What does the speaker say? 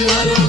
Lalo